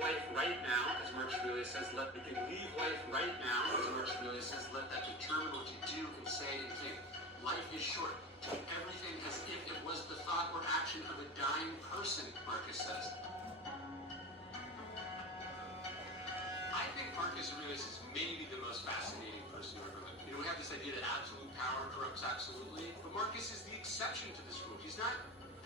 life right now, as Marcus Aurelius says, let you can leave life right now, as Marcus Aurelius says, let that determine what you do and say and think. Life is short. Do everything as if it was the thought or action of a dying person, Marcus says. I think Marcus Aurelius is maybe the most fascinating person who ever lived. You know, we have this idea that absolute power corrupts absolutely, but Marcus is the exception to this rule. He's not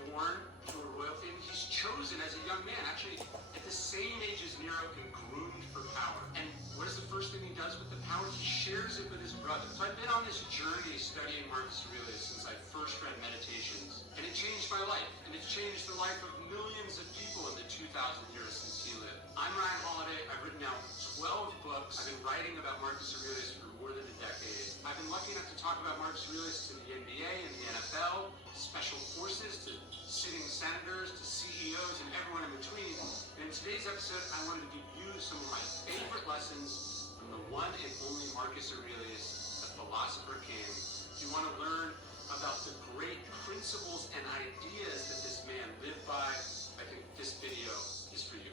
born to a royal family. He's chosen as a young man, actually at the same age as Nero, and groomed for power. And what is the first thing he does with the power? He shares it with his brother. So I've been on this journey studying Marcus Aurelius since I first read Meditations, and it changed my life, and it's changed the life of millions of people in the 2,000 years since he lived. I'm Ryan Holiday. I've written now 12 books. I've been writing about Marcus Aurelius for more than a decade. I've been lucky enough to talk about Marcus Aurelius to the NBA and the NFL, special forces, to sitting senators, to CEOs, and everyone in between. And in today's episode, I wanted to give you some of my favorite lessons from the one and only Marcus Aurelius, the philosopher king. If you want to learn about the great principles and ideas that this man lived by, I think this video is for you.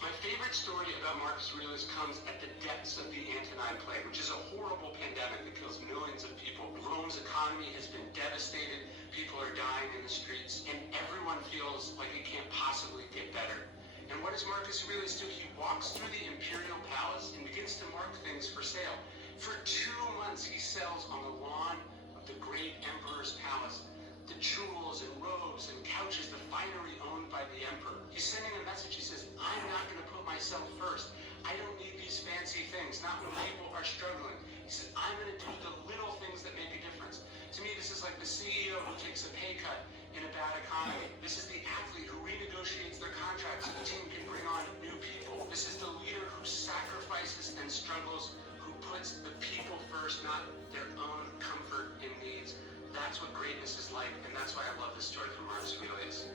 My favorite story about Marcus Aurelius comes at the depths of the Antonine Plague, which is a horrible pandemic that kills millions of people. Rome's economy has been devastated. People are dying in the streets, and everyone feels like it can't possibly get better. And what does Marcus Aurelius do? He walks through the imperial palace and begins to mark things for sale. For 2 months, he sells on the lawn of the great emperor's palace the jewels and robes and couches, the finery owned by the emperor. He's sending a message. He says, I'm not going to put myself first. I don't need these fancy things, not when people are struggling. He says, I'm going to do the little things that make a difference. To me, this is like the CEO who takes a pay cut in a bad economy. This is the athlete who renegotiates their contract so the team can bring on new people. This is the leader who sacrifices and struggles, who puts the people first, not their own comfort and needs. That's what greatness is like, and that's why I love this story from Marcus Aurelius.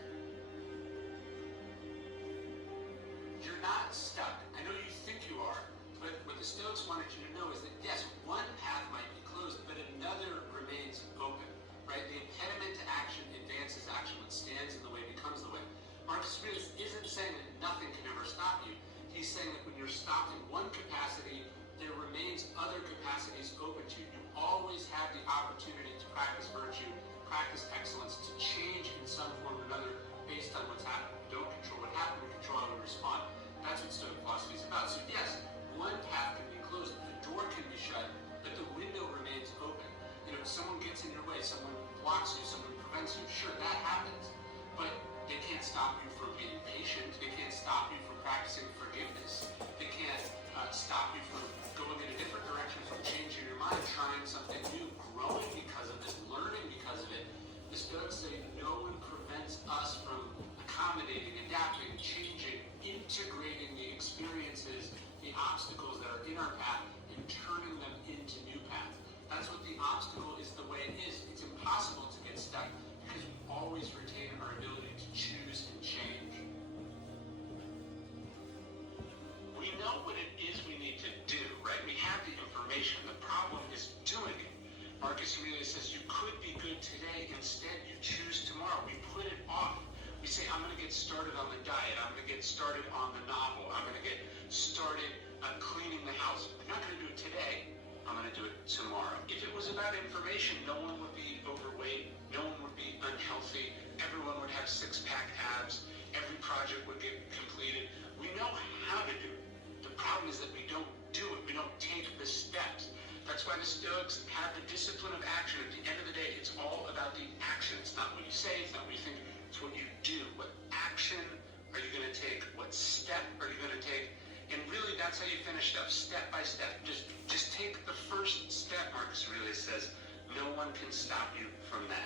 You're not stuck. I know you think you are, but what the Stoics wanted you to know is that, yes, one path might be closed, but another remains open, right? The impediment to action advances action. What stands in the way becomes the way. Marcus Aurelius isn't saying that nothing can ever stop you. He's saying that when you're stopped in one capacity, there remains other capacities open to you. You always have the opportunity to practice virtue, practice excellence, to change in some form or another based on what's happening. You don't control what happened, you control how we respond. That's what Stoic philosophy is about. So yes, one path can be closed, the door can be shut, but the window remains open. You know, if someone gets in your way, someone blocks you, someone prevents you, sure, that happens. But they can't stop you from being patient. They can't stop you from practicing forgiveness. They can't stop you from going in a different direction, from changing your mind, trying something new, growing because of this, learning because of it. The Stoics say no one prevents us from accommodating, adapting, changing, integrating the experiences, the obstacles that are in our path, and turning them into new paths. That's what the obstacle is, the way it is. It's impossible to get stuck because we always retain our ability to choose and change. We know what it is we need to do, right? We have the information. The problem is doing it. Marcus Aurelius says you could be good today. Instead, you choose tomorrow. We put it off. We say, I'm going to get started on the diet. I'm going to get started on the novel. I'm going to get started cleaning the house. I'm not going to do it today. I'm going to do it tomorrow. If it was about information, no one would be overweight. No one would be unhealthy. Everyone would have six-pack abs. Every project would get completed. We know how to do it. The problem is that we don't do it. We don't take the steps. That's why the Stoics have the discipline of action. At the end of the day, it's all about the action. It's not what you say. It's not what you think. It's what you do. What action are you going to take? What step are you going to take? And really, that's how you finish stuff, step by step. Just take the first step, Marcus Aurelius says. No one can stop you from that.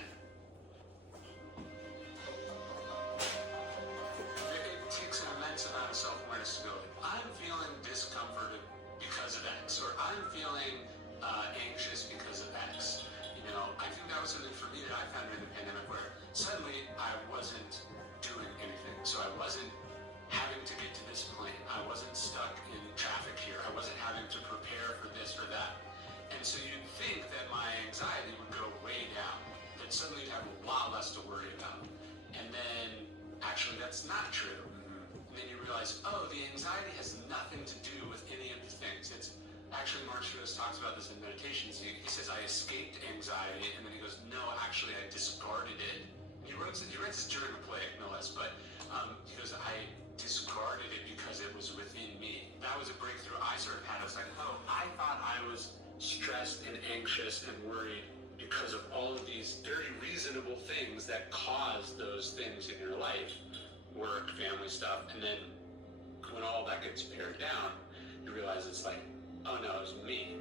It takes an immense amount of self-awareness to go, I'm feeling discomforted because of X, or I'm feeling anxious because of X. You know, I think that was something for me that I found during the pandemic where suddenly I wasn't doing anything. So I wasn't having to get to this plane. I wasn't stuck in traffic here. I wasn't having to prepare for this or that. And so you'd think that my anxiety would go way down, that suddenly that's not true. And then you realize, oh, the anxiety has nothing to do with any of the things. It's actually, Mark Schroes talks about this in meditations. He says, I escaped anxiety, and then he goes, no, actually, I discarded it. He writes this during the plague, no less, but he goes, I discarded it because it was within me. That was a breakthrough I sort of had. I was like, oh, I thought I was stressed and anxious and worried because of all of these very reasonable things that cause those things in your life, work, family stuff, and then when all that gets pared down, you realize it's like, oh no, it was me.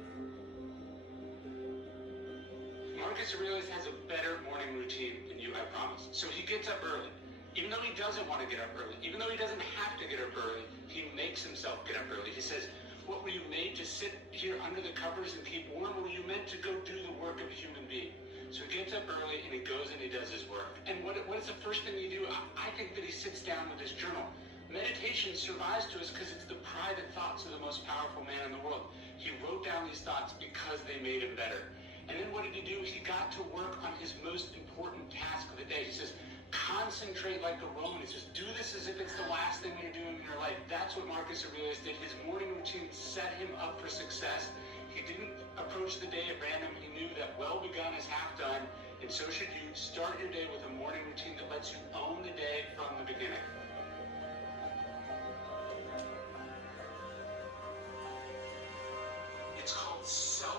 Marcus Aurelius has a better morning routine than you, I promise. So he gets up early. Even though he doesn't want to get up early, even though he doesn't have to get up early, he makes himself get up early. He says, what were you made to sit here under the covers and keep warm, or were you meant to go do the work of a human being? So he gets up early and he goes and he does his work. And what is the first thing you do? I think that he sits down with his journal. Meditation survives to us because it's the private thoughts of the most powerful man in the world. He wrote down these thoughts because they made him better. And then what did he do? He got to work on his most important task of the day. He says, concentrate like a Roman. He says, do this as if it's the last thing you're doing in your life. That's what Marcus Aurelius did. His morning routine set him up for success. He didn't approach the day at random. He knew that well begun is half done, and so should you. Start your day with a morning routine that lets you own the day from the beginning. It's called self